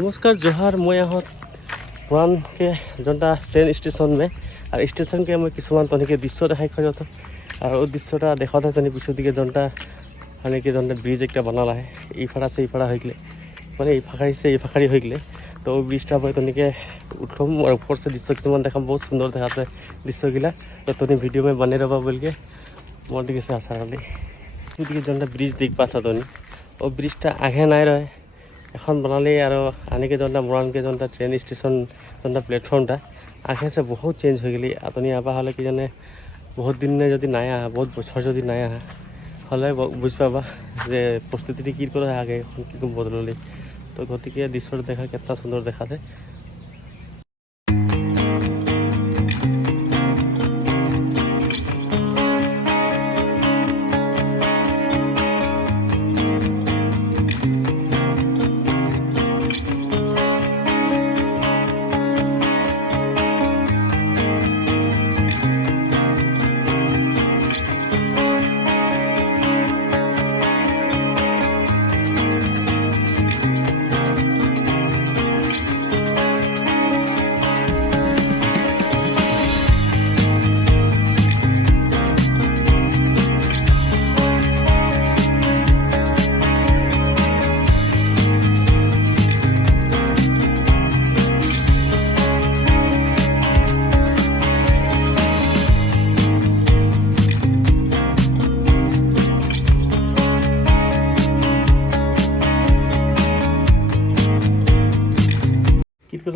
नमस्कार जोहार मैं यहाँ पुरान के जोटा ट्रेन स्टेशन में और स्टेशन के मैं किसान तनिक दृश्य देखा खोज और दृश्यटा देखा तनिक पिछू दिखे जोटा हाँ कि जोटा ब्रिज एक बनाला है इफाड़ा से इफाड़ा हो गए मैं इफाड़ी से इफाड़ी हो गए तो ब्रिजटा पर तनिक उठम और ऊपर से दृश्य किसान देखा बहुत सुंदर देखाते दृश्यगिला तो तनि भिडिओ में बने रहा बोल के मोर दिखे से आशा रही दिखे जोटा ब्रिज देख पाता तनि और ब्रिजटा आगे ना रहे এখন बनाले और आने जोटा मोरान के जोटा ट्रेन स्टेशन जोटा प्लेटफर्मटा आगे से बहुत चेंज हो गई आतनी आबा हमें कि जाने बहुत दिन ने जब ना बहुत बचर जो ना हमें बुझ पाबा जे प्रस्तुति कि आगे कि बदलली तो गति के दृश्य देखा कितना सुंदर देखाते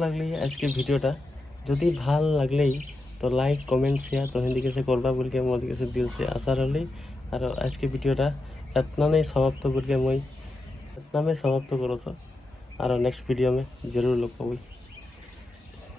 লাগলে আজকে ভিডিওটা যদি ভাল লাগলে তো লাইক কমেন্ট শেয়ার তো হিন্দি कैसे करबा बोल के मोर कैसे दिल से आशा रही और आज के भिडिओटा इतना नहीं समाप्त बोल के मैं इतना में समाप्त करो तो और नेक्स्ट वीडियो में जरूर लोग पाबी।